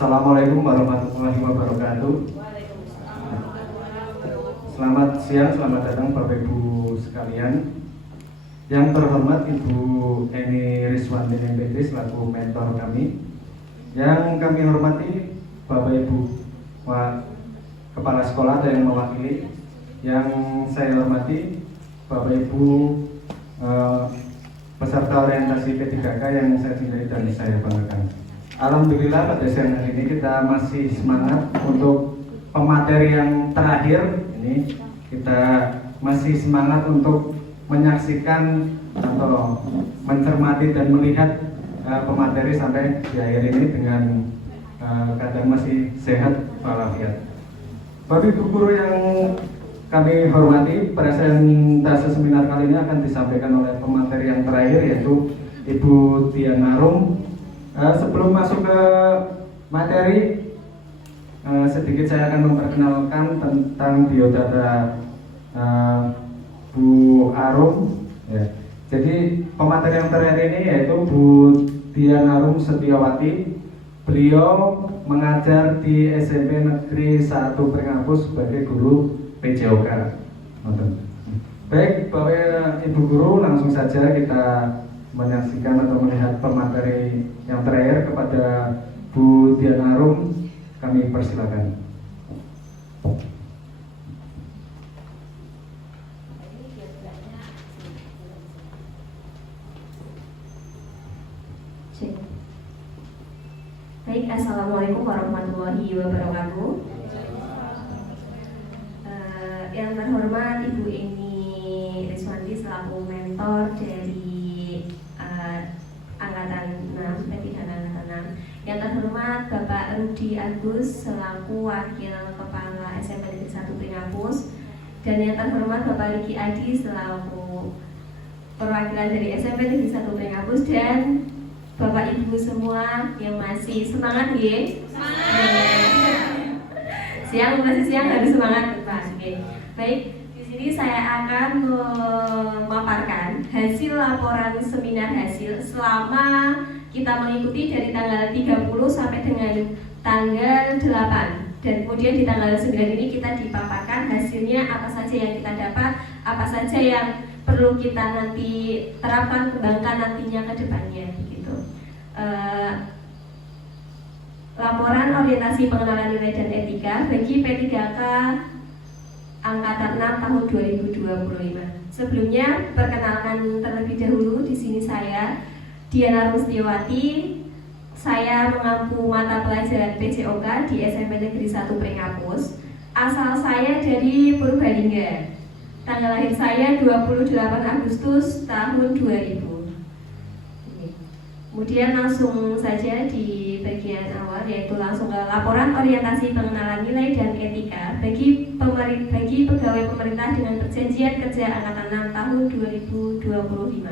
Assalamualaikum warahmatullahi wabarakatuh. Selamat siang, selamat datang Bapak Ibu sekalian. Yang terhormat Ibu Eni Rizwanti MPD selaku mentor kami. Yang kami hormati Bapak Ibu Kepala Sekolah atau yang mewakili. Yang saya hormati Bapak Ibu peserta orientasi P3K yang saya cintai dan saya banggakan. Alhamdulillah pada siang hari ini kita masih semangat untuk pemateri yang terakhir. Ini kita masih semangat untuk menyaksikan atau mencermati dan melihat pemateri sampai di akhir ini dengan keadaan masih sehat walafiat. Bapak Ibu guru yang kami hormati, presentasi seminar kali ini akan disampaikan oleh pemateri yang terakhir yaitu Ibu Dian Arum. Sebelum masuk ke materi, sedikit saya akan memperkenalkan tentang biodata Bu Arum. Ya. Jadi pemateri yang terakhir ini yaitu Bu Dian Arum Setiawati. Beliau mengajar di SMP Negeri 1 Pringapus sebagai guru PJOK. Baik, Bapak Ibu guru, langsung saja kita menyaksikan atau melihat pemateri yang terakhir kepada Bu Dian Arum. Kami persilakan. Baik, Assalamualaikum warahmatullahi wabarakatuh. Yang terhormat Ibu Eni Rizwanti selaku mentor dari Angkatan 6, P3K Angkatan 6. Yang terhormat Bapak Rudi Agus selaku Wakil Kepala SMP Negeri 1 Pringapus. Dan yang terhormat Bapak Riki Adi selaku perwakilan dari SMP Negeri 1 Pringapus. Dan Bapak Ibu semua yang masih semangat ya? Semangat. Masih siang harus semangat Pak. Baik, di sini saya akan memaparkan hasil laporan seminar hasil selama kita mengikuti dari tanggal 30 sampai dengan tanggal 8. Dan kemudian di tanggal 9 ini kita dipaparkan hasilnya apa saja yang kita dapat, apa saja yang perlu kita nanti terapkan, kembangkan nantinya ke depannya. Laporan orientasi pengenalan nilai dan etika bagi P3K Angkatan 6 tahun 2025. Sebelumnya perkenalkan terlebih dahulu, di sini saya Dian Arum Setiawati. Saya mengampu mata pelajaran PJOK di SMP Negeri 1 Pringapus. Asal saya dari Purbalingga. Tanggal lahir saya 28 Agustus tahun 2000. Kemudian langsung saja di bagian awal, yaitu langsung ke laporan orientasi pengenalan nilai dan etika bagi pegawai pemerintah dengan perjanjian kerja Angkatan 6 tahun 2025.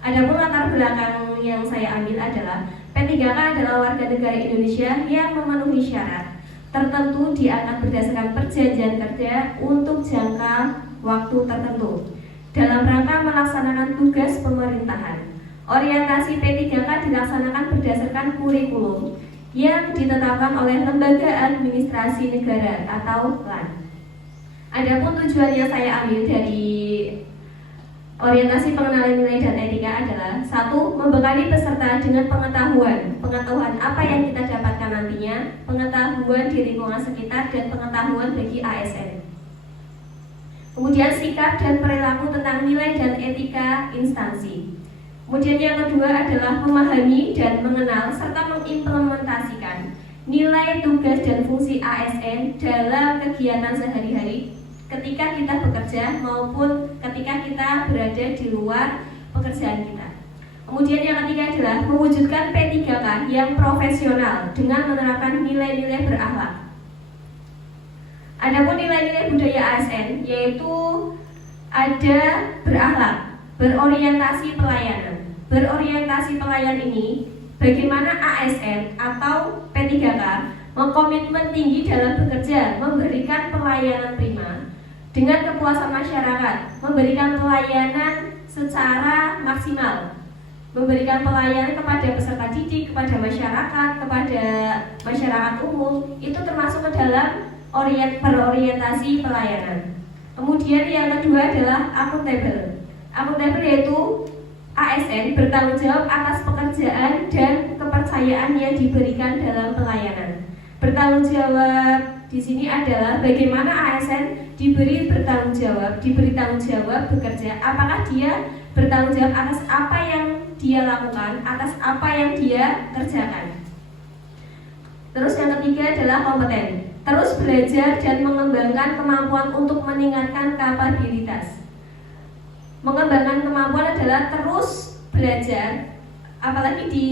Adapun latar belakang yang saya ambil adalah P3K adalah warga negara Indonesia yang memenuhi syarat tertentu diangkat berdasarkan perjanjian kerja untuk jangka waktu tertentu dalam rangka melaksanakan tugas pemerintahan. Orientasi P3K dilaksanakan berdasarkan kurikulum yang ditetapkan oleh Lembaga Administrasi Negara atau LAN. Adapun tujuan yang saya ambil dari orientasi pengenalan nilai dan etika adalah: 1. Membekali peserta dengan pengetahuan apa yang kita dapatkan nantinya, pengetahuan di lingkungan sekitar, dan pengetahuan bagi ASN. Kemudian sikap dan perilaku tentang nilai dan etika instansi. Kemudian yang kedua adalah memahami dan mengenal serta mengimplementasikan nilai, tugas, dan fungsi ASN dalam kegiatan sehari-hari ketika kita bekerja maupun ketika kita berada di luar pekerjaan kita. Kemudian yang ketiga adalah mewujudkan P3K yang profesional dengan menerapkan nilai-nilai berakhlak. Adapun nilai-nilai budaya ASN yaitu ada berakhlak, berorientasi pelayanan. Berorientasi pelayan ini bagaimana ASN atau P3K mengkomitmen tinggi dalam bekerja, memberikan pelayanan prima dengan kepuasan masyarakat, memberikan pelayanan secara maksimal. memberikan pelayanan kepada peserta didik, kepada masyarakat umum, itu termasuk ke dalam berorientasi pelayanan. Kemudian yang kedua adalah akuntabel. Akuntabel yaitu ASN bertanggung jawab atas pekerjaan dan kepercayaan yang diberikan dalam pelayanan. Bertanggung jawab di sini adalah bagaimana ASN diberi tanggung jawab bekerja, apakah dia bertanggung jawab atas apa yang dia lakukan, atas apa yang dia kerjakan. Terus yang ketiga adalah kompeten. Terus belajar dan mengembangkan kemampuan untuk meningkatkan kapabilitas. Mengembangkan kemampuan adalah terus belajar, apalagi di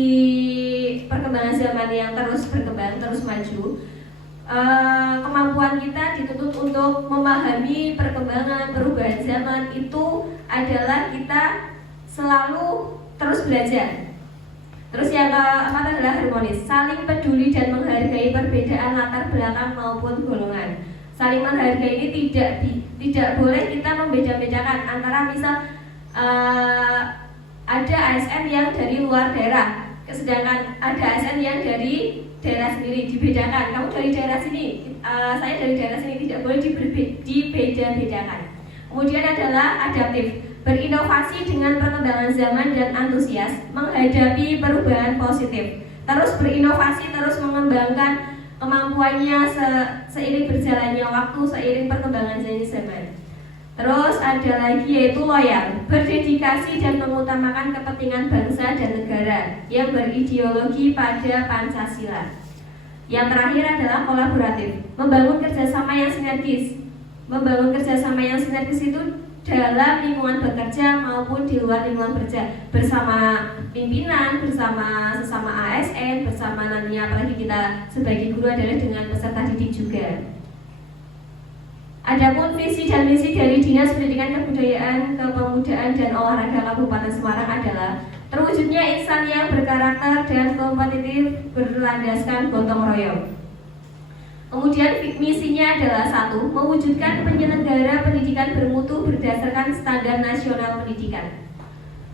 perkembangan zaman yang terus berkembang, terus maju. Kemampuan kita dituntut untuk memahami perkembangan perubahan zaman itu adalah kita selalu terus belajar. Terus yang keempat adalah harmonis, saling peduli dan menghargai perbedaan latar belakang maupun golongan. Saling menghargai ini tidak boleh kita membeda-bedakan antara misal ada ASN yang dari luar daerah, sedangkan ada ASN yang dari daerah sendiri, dibedakan. Kamu dari daerah sini, saya dari daerah sini, tidak boleh dibeda-bedakan. Kemudian adalah adaptif, berinovasi dengan perkembangan zaman dan antusias menghadapi perubahan positif. Terus berinovasi, terus mengembangkan kemampuannya seiring berjalannya waktu, seiring perkembangan zaman. Terus ada lagi yaitu loyal, berdedikasi dan mengutamakan kepentingan bangsa dan negara yang berideologi pada Pancasila. Yang terakhir adalah kolaboratif, membangun kerjasama yang sinergis. Membangun kerjasama yang sinergis itu dalam lingkungan bekerja maupun di luar lingkungan bekerja, bersama pimpinan, bersama sesama ASN, bersama nantinya apalagi kita sebagai guru adalah dengan peserta didik juga. Adapun visi dan misi dari Dinas Pendidikan Kebudayaan, Kepemudaan dan Olahraga Kabupaten Semarang adalah terwujudnya insan yang berkarakter dan kompetitif berlandaskan gotong royong. Kemudian misinya adalah 1. Mewujudkan penyelenggara pendidikan bermutu berdasarkan standar nasional pendidikan.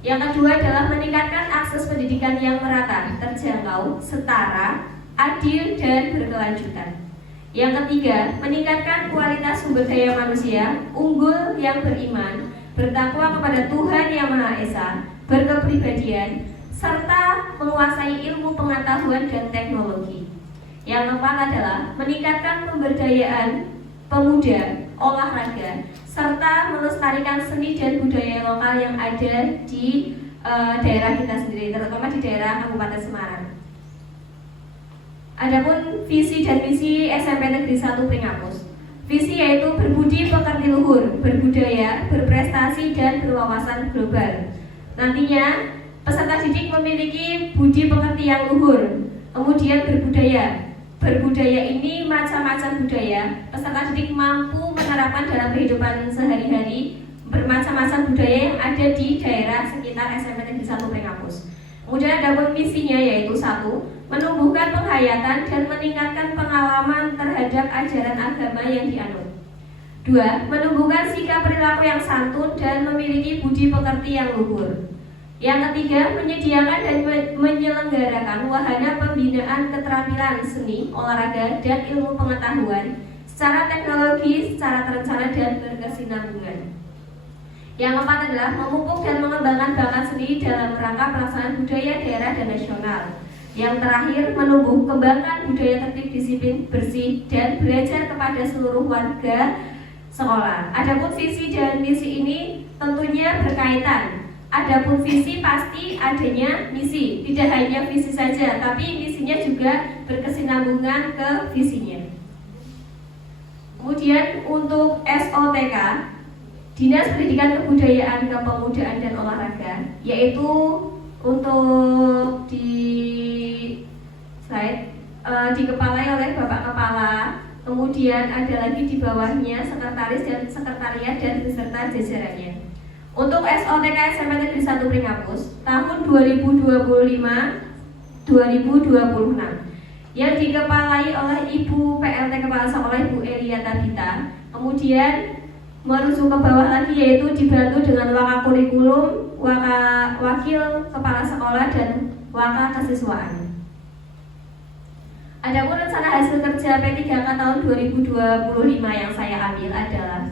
Yang kedua adalah meningkatkan akses pendidikan yang merata, terjangkau, setara, adil, dan berkelanjutan. Yang ketiga, meningkatkan kualitas sumber daya manusia, unggul yang beriman, bertakwa kepada Tuhan Yang Maha Esa, berkepribadian, serta menguasai ilmu pengetahuan dan teknologi. Yang keempat adalah meningkatkan pemberdayaan pemuda, olahraga, serta melestarikan seni dan budaya lokal yang ada di daerah kita sendiri, terutama di daerah Kabupaten Semarang. Adapun visi dan misi SMP Negeri 1 Pringapus. Visi yaitu berbudi pekerti luhur, berbudaya, berprestasi, dan berwawasan global. Nantinya peserta didik memiliki budi pekerti yang luhur, kemudian berbudaya. Berbudaya ini macam-macam budaya. Peserta didik mampu menerapkan dalam kehidupan sehari-hari bermacam-macam budaya yang ada di daerah sekitar SMP Negeri 1 Pringapus. Kemudian ada misinya yaitu 1. Menumbuhkan penghayatan dan meningkatkan pengalaman terhadap ajaran agama yang dianut. 2. Menumbuhkan sikap perilaku yang santun dan memiliki budi pekerti yang luhur. Yang ketiga, menyediakan dan menyelenggarakan wahana pembinaan keterampilan seni, olahraga, dan ilmu pengetahuan secara teknologi, secara terencana, dan berkesinambungan. Yang keempat adalah memupuk dan mengembangkan bakat seni dalam rangka pelaksanaan budaya daerah dan nasional. Yang terakhir, menumbuh kembangkan budaya tertib, disiplin, bersih, dan belajar kepada seluruh warga sekolah. Adapun visi dan misi ini tentunya berkaitan. Adapun visi pasti adanya misi, tidak hanya visi saja, tapi misinya juga berkesinambungan ke visinya. Kemudian untuk SOTK, Dinas Pendidikan Kebudayaan, Kepemudaan dan Olahraga, yaitu untuk di slide dikepalai oleh Bapak Kepala, kemudian ada lagi di bawahnya sekretaris dan sekretariat dan beserta jajarannya. Untuk SOTK SMP Negeri 1 Pringapus tahun 2025-2026 yang dikepalai oleh Ibu PLT Kepala Sekolah Ibu Elia Tabita, kemudian merujuk ke bawah lagi yaitu dibantu dengan waka kurikulum wakil kepala sekolah dan waka kesiswaan. Adapun rencana hasil kerja P3K tahun 2025 yang saya ambil adalah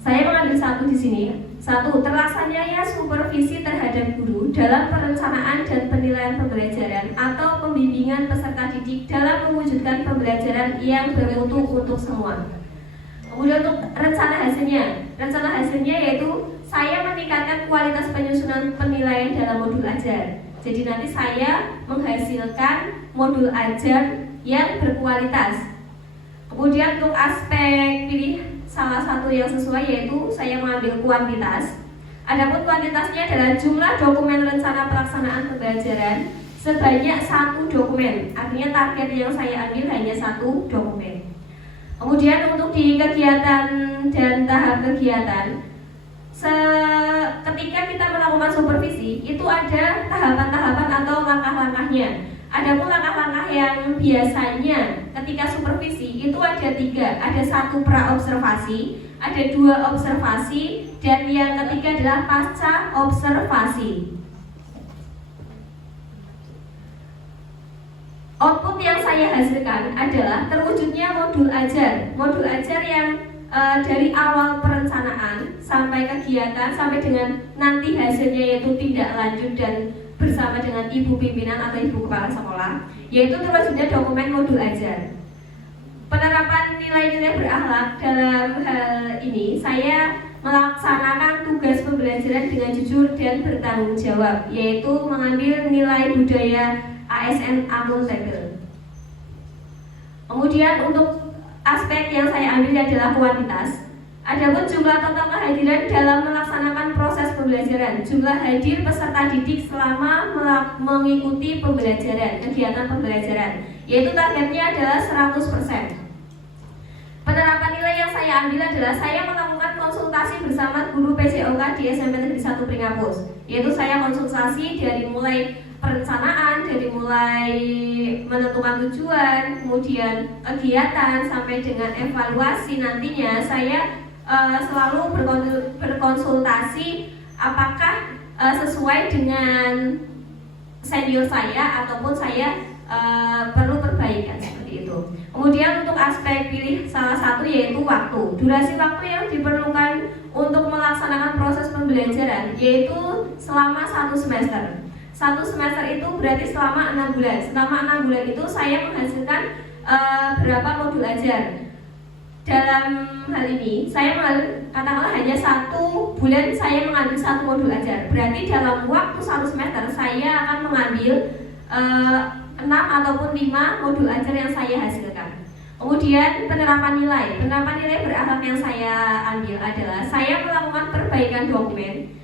saya mengambil satu di sini. Satu, terlaksananya supervisi terhadap guru dalam perencanaan dan penilaian pembelajaran atau pembimbingan peserta didik dalam mewujudkan pembelajaran yang bermutu untuk semua. Kemudian untuk rencana hasilnya yaitu saya meningkatkan kualitas penyusunan penilaian dalam modul ajar. Jadi nanti saya menghasilkan modul ajar yang berkualitas. Kemudian untuk aspek pilih salah satu yang sesuai yaitu saya mengambil kuantitas. Adapun kuantitasnya adalah jumlah dokumen rencana pelaksanaan pembelajaran sebanyak 1 dokumen. Artinya target yang saya ambil hanya 1 dokumen. Kemudian untuk di kegiatan dan tahap kegiatan, ketika kita melakukan supervisi itu ada tahapan-tahapan atau langkah-langkahnya. Adapun langkah-langkah yang biasanya ketika supervisi itu ada 3, ada 1 pra-observasi, ada 2 observasi, dan yang ketiga adalah pasca observasi. Output yang saya hasilkan adalah terwujudnya modul ajar yang dari awal perencanaan sampai kegiatan sampai dengan nanti hasilnya yaitu tindak lanjut dan bersama dengan ibu pimpinan atau ibu kepala sekolah, yaitu terwujudnya dokumen modul ajar. Penerapan nilai-nilai berakhlak dalam hal ini saya melaksanakan tugas pembelajaran dengan jujur dan bertanggung jawab, yaitu mengambil nilai budaya ASN akuntabel. Kemudian untuk aspek yang saya ambil adalah kuantitas. Adapun jumlah total kehadiran dalam melaksanakan proses pembelajaran, jumlah hadir peserta didik selama mengikuti kegiatan pembelajaran, yaitu targetnya adalah 100%. Penerapan nilai yang saya ambil adalah saya melakukan konsultasi bersama guru PJOK di SMP Negeri 1 Pringapus, yaitu saya konsultasi dari mulai perencanaan, dari mulai menentukan tujuan, kemudian kegiatan sampai dengan evaluasi. Nantinya saya selalu berkonsultasi apakah sesuai dengan senior saya ataupun saya perlu perbaikan seperti itu. Kemudian untuk aspek pilih salah satu yaitu waktu. Durasi waktu yang diperlukan untuk melaksanakan proses pembelajaran yaitu selama 1 semester. 1 semester itu berarti selama 6 bulan. Selama 6 bulan itu saya menghasilkan berapa modul ajar. Dalam hal ini saya katakanlah hanya 1 bulan saya mengambil 1 modul ajar. Berarti dalam waktu 1 semester saya akan mengambil 6 ataupun 5 modul ajar yang saya hasilkan. Kemudian penerapan nilai berakhlak yang saya ambil adalah saya melakukan perbaikan dokumen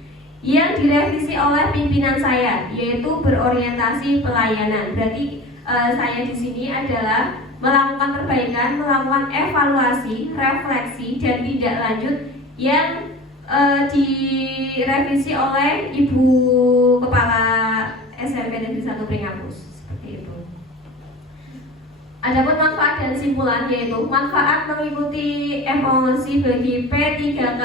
yang direvisi oleh pimpinan saya, yaitu berorientasi pelayanan. Berarti saya di sini adalah melakukan perbaikan, melakukan evaluasi, refleksi, dan tindak lanjut yang direvisi oleh Ibu Kepala SMP Negeri 1 Pringapus. Seperti itu. Adapun manfaat dan simpulan yaitu manfaat mengikuti emosi bagi P3K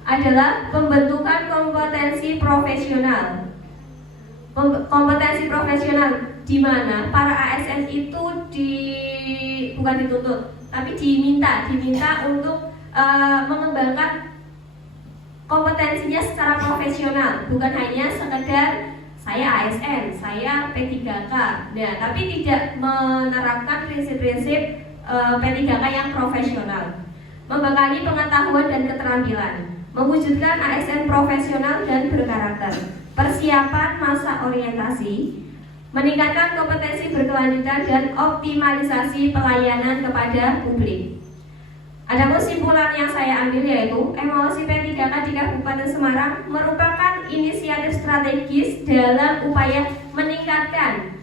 adalah pembentukan kompetensi profesional. Kompetensi profesional di mana para ASN itu bukan dituntut, tapi diminta untuk mengembangkan kompetensinya secara profesional, bukan hanya sekedar saya ASN, saya P3K. Nah, tapi tidak menerapkan prinsip-prinsip P3K yang profesional. Membekali pengetahuan dan keterampilan, mewujudkan ASN profesional dan berkarakter, persiapan masa orientasi, meningkatkan kompetensi berkelanjutan dan optimalisasi pelayanan kepada publik. Ada kesimpulan yang saya ambil yaitu emosi P3K di Kabupaten Semarang merupakan inisiatif strategis dalam upaya meningkatkan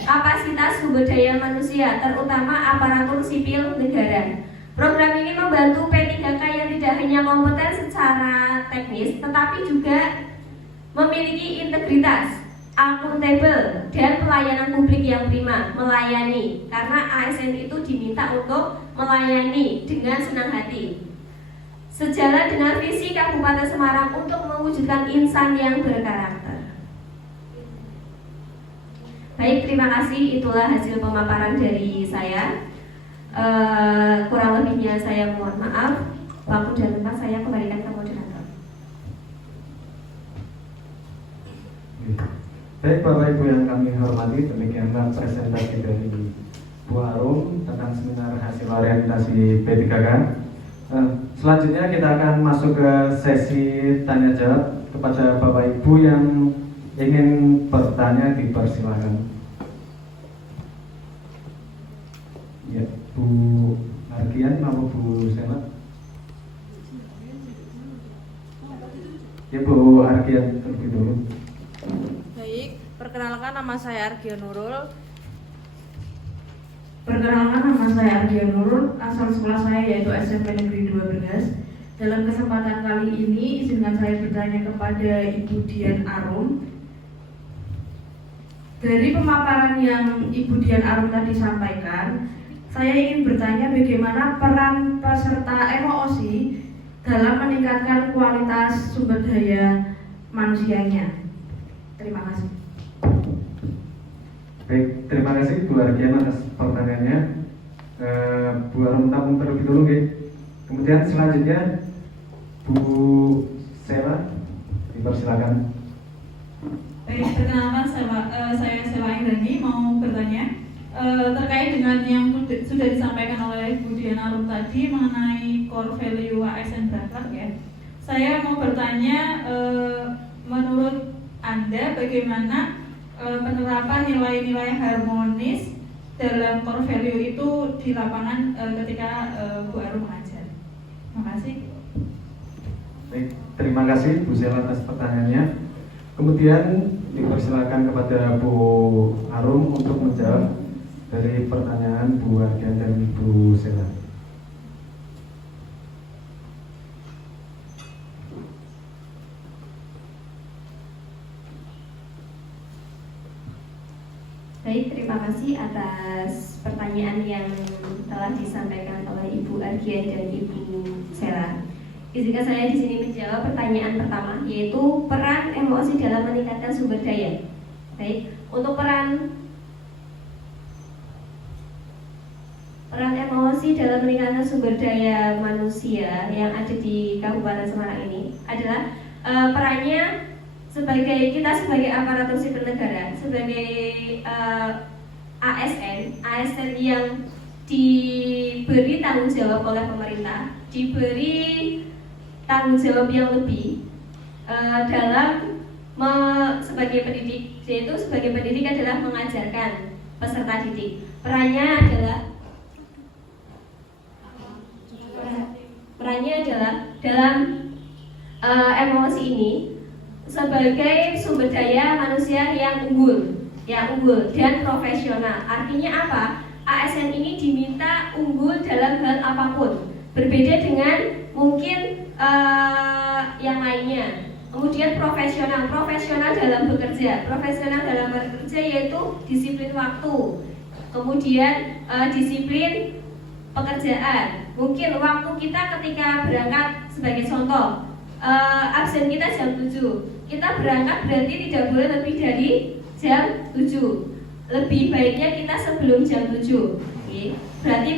kapasitas sumber daya manusia, terutama aparatur sipil negara. Program ini membantu P3K yang tidak hanya kompeten secara teknis, tetapi juga memiliki integritas, akuntabel, dan pelayanan publik yang prima, melayani. Karena ASN itu diminta untuk melayani dengan senang hati. sejalan dengan visi Kabupaten Semarang untuk mewujudkan insan yang berkarakter. Baik, terima kasih. Itulah hasil pemaparan dari saya. Kurang lebihnya saya mohon maaf. Waktu dan tempat saya kembalikan ke moderator. Baik Bapak Ibu yang kami hormati, demikianlah presentasi dari Bu Arum tentang seminar hasil orientasi P3K. Selanjutnya kita akan masuk ke sesi tanya jawab. Kepada Bapak Ibu yang ingin bertanya dipersilakan. Ya, Bu Arkian maupun Bu Sela. Ya, Bu Arkian terlebih dulu. Baik, perkenalkan nama saya Argia Nurul. Asal sekolah saya yaitu SMP Negeri 12. Dalam kesempatan kali ini, izinkan saya bertanya kepada Ibu Dian Arum. Dari pemaparan yang Ibu Dian Arum tadi sampaikan, saya ingin bertanya bagaimana peran peserta MOOC dalam meningkatkan kualitas sumber daya manusianya. Terima kasih. Baik, terima kasih Bu Arkian atas pertanyaannya. Bu Arum tampung terlebih dulu, ya. Kemudian selanjutnya Bu Sela, dipersilakan. Baik, perkenalkan saya Sela Indrani mau bertanya terkait dengan yang sudah disampaikan oleh Bu Dian Arum tadi mengenai core value ASN Batak ya. Saya mau bertanya menurut Anda bagaimana penerapan nilai-nilai harmonis dalam core value itu di lapangan ketika Bu Arum mengajar. Terima kasih. Baik, terima kasih Bu Sela atas pertanyaannya. Kemudian dipersilakan kepada Bu Arum untuk menjawab dari pertanyaan Bu Arkian dan Bu Sela. Baik, terima kasih atas pertanyaan yang telah disampaikan oleh Ibu Argian dan Ibu Sela. Izinkan saya di sini menjawab pertanyaan pertama, yaitu peran emosi dalam meningkatkan sumber daya. Baik, untuk peran emosi dalam meningkatkan sumber daya manusia yang ada di Kabupaten Semarang ini adalah perannya sebagai aparatur sipil negara, sebagai ASN yang diberi tanggung jawab oleh pemerintah, diberi tanggung jawab yang lebih dalam sebagai pendidik, yaitu sebagai pendidik adalah mengajarkan peserta didik. Perannya adalah dalam emosi ini sebagai sumber daya manusia yang unggul dan profesional. Artinya apa? ASN ini diminta unggul dalam hal apapun, berbeda dengan mungkin yang lainnya. Kemudian profesional dalam bekerja yaitu disiplin waktu, kemudian disiplin pekerjaan. Mungkin waktu kita ketika berangkat, sebagai contoh, absen kita jam 7, kita berangkat berarti tidak boleh lebih dari jam 7. Lebih baiknya kita sebelum jam 7. Oke. Berarti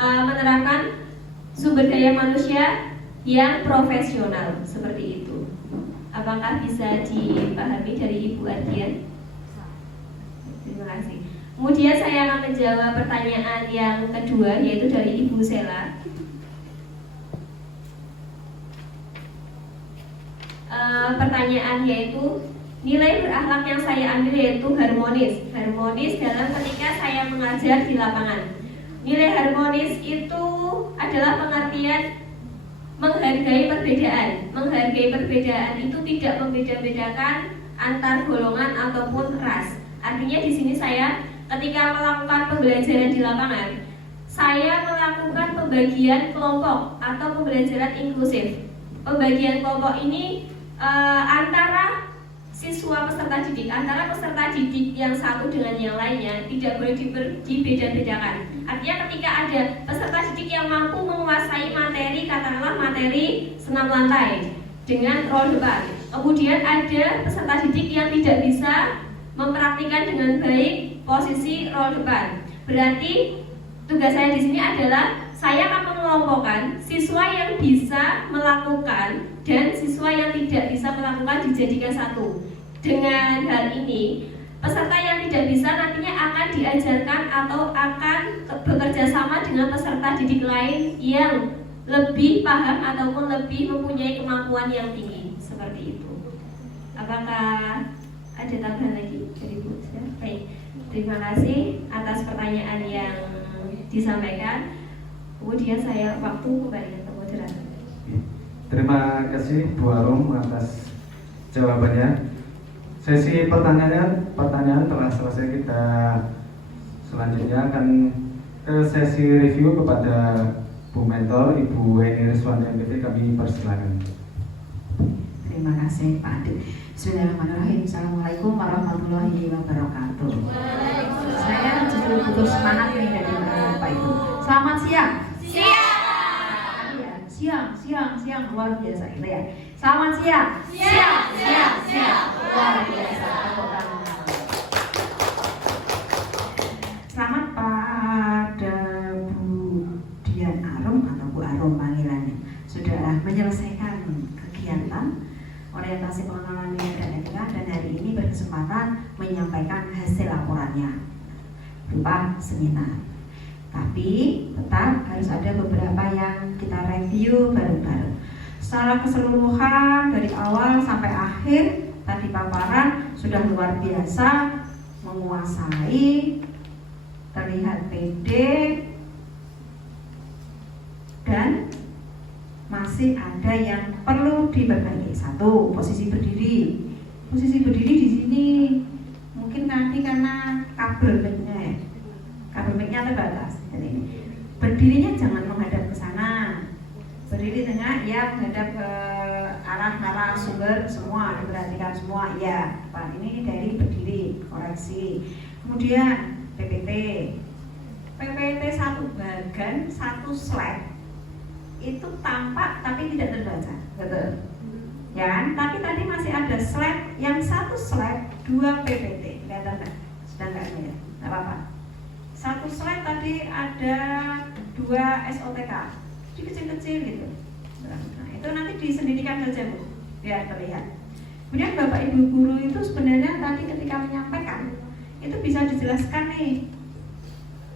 menerapkan sumber daya manusia yang profesional seperti itu. Apakah bisa dipahami dari Ibu Ardian? Terima kasih. Kemudian saya akan menjawab pertanyaan yang kedua, yaitu dari Ibu Sela. Pertanyaan yaitu nilai berakhlak yang saya ambil yaitu harmonis dalam ketika saya mengajar di lapangan. Nilai harmonis itu adalah pengertian menghargai perbedaan itu tidak membeda-bedakan antar golongan ataupun ras. Artinya di sini saya ketika melakukan pembelajaran di lapangan, saya melakukan pembagian kelompok atau pembelajaran inklusif. Pembagian kelompok ini antara siswa peserta didik, antara peserta didik yang satu dengan yang lainnya tidak boleh dibeda-bedakan. Artinya ketika ada peserta didik yang mampu menguasai materi, katakanlah materi senam lantai dengan roll depan, kemudian ada peserta didik yang tidak bisa mempraktikkan dengan baik posisi roll depan, berarti tugas saya di sini adalah saya akan mengelompokkan siswa yang bisa melakukan dan siswa yang tidak bisa melakukan dijadikan satu. Dengan hal ini, peserta yang tidak bisa nantinya akan diajarkan atau akan bekerja sama dengan peserta didik lain yang lebih paham ataupun lebih mempunyai kemampuan yang tinggi. Seperti itu. Apakah ada tambahan lagi dari Bu? Baik, terima kasih atas pertanyaan yang disampaikan. Kemudian saya waktu kembali ke moderator. Terima kasih Bu Arum atas jawabannya. Sesi pertanyaan telah selesai. Kita selanjutnya akan ke sesi review kepada Bu Mentor Ibu Eni Rizwan MPT. Kami persilakan. Terima kasih Pak Adi. Bismillahirrahmanirrahim. Assalamualaikum warahmatullahi wabarakatuh. Saya justru butuh semangat nih dari Bapak Ibu. Selamat siang. Siang luar biasa itu ya. Selamat siang. Siang luar biasa. Selamat pada Bu Dian Arum atau Bu Arum panggilannya sudah menyelesaikan kegiatan orientasi pengenalan nilai dan etika dan hari ini berkesempatan menyampaikan hasil laporannya berupa seminar. Tapi tetap harus ada beberapa yang kita review bareng-bareng. Secara keseluruhan dari awal sampai akhir tadi paparan sudah luar biasa, menguasai, terlihat pede, dan masih ada yang perlu diperbaiki. Satu, posisi berdiri. Posisi berdiri di sini mungkin nanti karena kabel mic-nya terbatas. Jadi berdirinya jangan menghadap ke sana. Berdiri tengah ya, menghadap ke arah sumber semua, diperhatikan semua ya. Pak, ini dari berdiri, koreksi. Kemudian PPT satu bagan, satu slide itu tampak tapi tidak terbaca, betul? Ya kan? Tapi tadi masih ada slide yang satu slide 2 PPT, kelihatan nggak? Sudah nggak ada? Nggak apa-apa. Satu slide tadi ada 2 SOTK, kecil-kecil gitu. Nah, itu nanti disendirikan saja Bu, biar terlihat. Kemudian Bapak Ibu guru itu sebenarnya tadi ketika menyampaikan itu bisa dijelaskan nih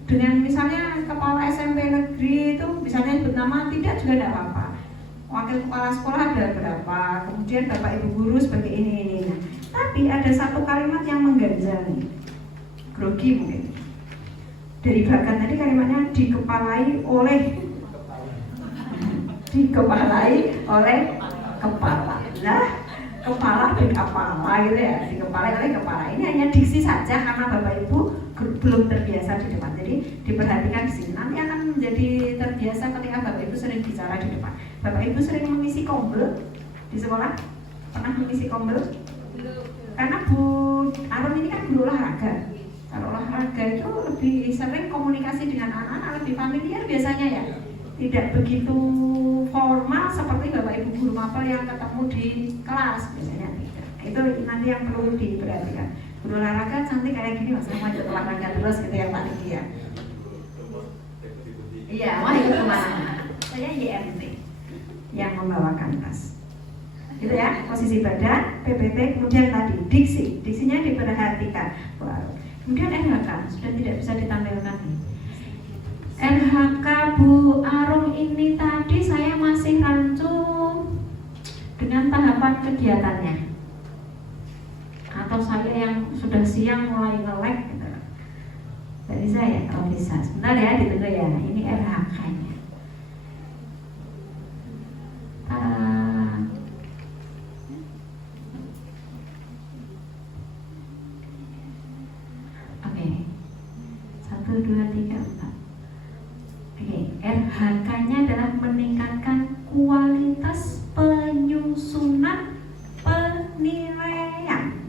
dengan misalnya kepala SMP negeri itu misalnya sebut nama tidak juga tidak apa-apa. Wakil kepala sekolah ada berapa, kemudian Bapak Ibu guru sebagai ini. Nah, tapi ada satu kalimat yang mengganjal nih, grogi mungkin. Dari bahkan tadi kalimatnya dikepalai oleh kepala. Nah, kepala dan kepala gitu ya, dikepalai oleh kepala. Ini hanya diksi saja karena Bapak Ibu belum terbiasa di depan. Jadi diperhatikan di sini. Nanti akan menjadi terbiasa ketika Bapak Ibu sering bicara di depan. Bapak Ibu sering mengisi kombel di sekolah? Pernah mengisi kombel? Karena Bu Arum ini kan guru olahraga. Kalau olahraga itu lebih sering komunikasi dengan anak-anak, lebih familiar biasanya ya. Tidak begitu formal seperti Bapak Ibu guru mapel yang ketemu di kelas biasanya tidak. Itu nanti yang perlu diperhatikan. Guru olahraga cantik kayak gini Mas, mau ikut olahraga terus gitu ya Pak Diki ya. Iya, mau ikut kemana? Saya YMT yang membawakan tas. Gitu ya, posisi badan, PPT, kemudian tadi diksinya diperhatikan. Kemudian NHK sudah tidak bisa ditampilkan nih. NHK Bu Arum ini tadi saya masih rancu dengan tahapan kegiatannya. Atau saya yang sudah siang mulai nge-lag gitu. Jadi saya kalau bisa sebentar ya, ditunggu ya. Ini NHK-nya. Oke. 1, 2, 3, 4. Oke, RHK-nya adalah meningkatkan kualitas penyusunan penilaian.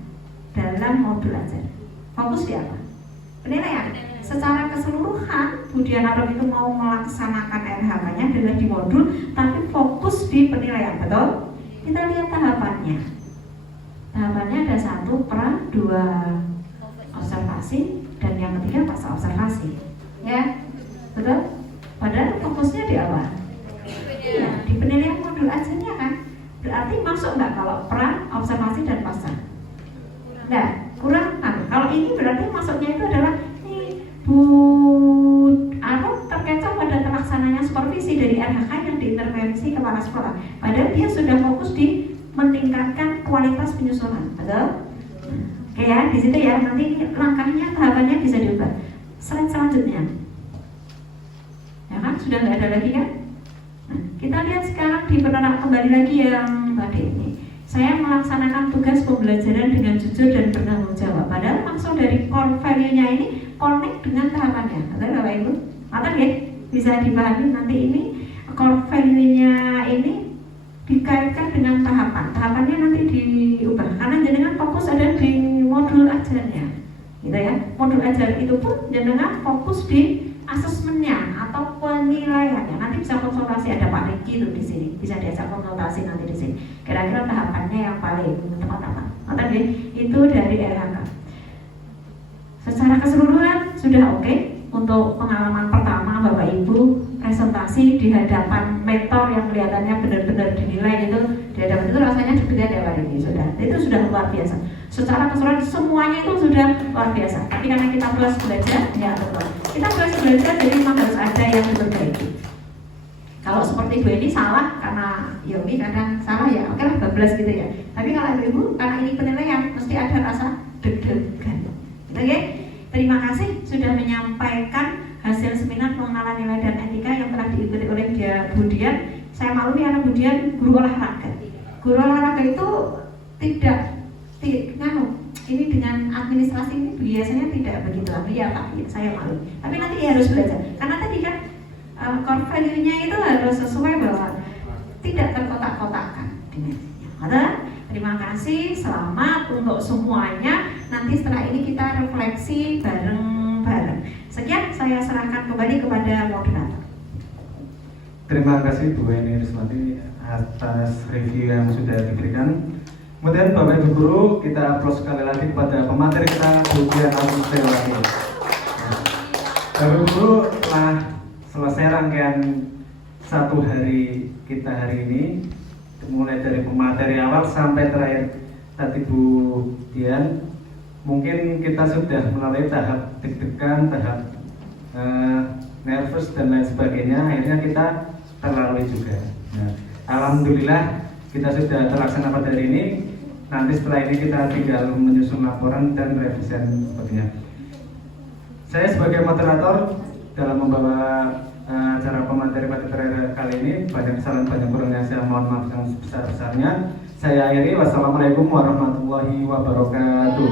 Penilaian. Secara keseluruhan, Budian Arum itu mau melaksanakan RHK-nya adalah di modul, tapi fokus di penilaian, betul? Kita lihat tahapannya. Tahapannya ada 1 pra, 2 observasi, dan yang ketiga pasca observasi. Ya, betul? Padahal fokusnya di awal. Ya, di penilaian modul aja kan. Berarti masuk nggak kalau pra, observasi, dan pasca? Nah, kurang kan? Kalau ini berarti masuknya itu adalah Bu Arum terkecoh pada terlaksananya supervisi dari RHK yang diintervensi kepala sekolah. Padahal dia sudah fokus di meningkatkan kualitas penyusunan, betul? Oke ya, di situ ya. Nanti langkahnya, tahapannya bisa diubah. Slide selanjutnya, ya kan? Sudah nggak ada lagi kan? Nah, kita lihat sekarang di penerang kembali lagi yang tadi ini. Saya melaksanakan tugas pembelajaran dengan jujur dan bertanggung jawab. Padahal langsung dari core value-nya ini connect dengan tahapannya. Betul Bapak Ibu? Maka ya, bisa dipahami nanti ini core value-nya ini dikaitkan dengan tahapan. Tahapannya nanti diubah karena jenengan fokus ada di modul ajarnya. Gitu ya. Modul ajar itu pun jenengan fokus di asesmennya atau penilaiannya. Nanti bisa konsultasi, ada Pak Riki tuh di sini, bisa diajak konsultasi nanti di sini. Kira-kira tahapannya yang paling tepat apa? Nanti itu dari RHK. Secara keseluruhan sudah oke untuk pengalaman pertama Bapak Ibu presentasi di hadapan mentor yang kelihatannya benar-benar dinilai itu, di hadapan itu rasanya deg-degan ya Pak Riki, sudah. Itu sudah luar biasa. Secara keseluruhan semuanya itu sudah luar biasa. Tapi karena kita plus belajar, ya betul. Kita plus belajar jadi memang harus ada yang diperbaiki. Kalau seperti Bu ini salah karena Yomi kadang salah ya, oke lah bablas gitu ya. Tapi kalau Ibu karena ini penilaian mesti ada rasa deg-degan. Gitu ya. Terima kasih sudah menyampaikan hasil seminar pengenalan nilai dan etika yang telah diikuti oleh Budian. Saya maklumi anak Budian guru olahraga. Guru olahraga itu ini dengan administrasi ini biasanya tidak begitu ya Pak, saya malu. Tapi nanti dia harus belajar karena tadi kan core value-nya itu harus sesuai bahwa tidak terkotak-kotakkan dimensinya. Terima kasih, selamat untuk semuanya. Nanti setelah ini kita refleksi bareng-bareng. Sekian, saya serahkan kembali kepada moderator. Terima kasih Bu Eni Rismati atas review yang sudah diberikan. Kemudian Bapak Ibu Guru, kita applause sekali lagi kepada pemateri kita Budian Arum lagi. Bapak Ibu Guru, telah selesai rangkaian 1 hari kita hari ini, mulai dari pemateri awal sampai terakhir tadi Bu Dian. Mungkin kita sudah melalui tahap deg-degan, tahap nervous dan lain sebagainya. Akhirnya kita terlalui juga. Nah, alhamdulillah kita sudah terlaksana pada hari ini. Nanti setelah ini kita tinggal menyusun laporan dan revisi sebagainya. Saya sebagai moderator dalam membawa acara pemateri pada terakhir kali ini, banyak kesalahan banyak kurangnya saya mohon maaf yang sebesar-besarnya. Saya akhiri, wassalamualaikum warahmatullahi wabarakatuh.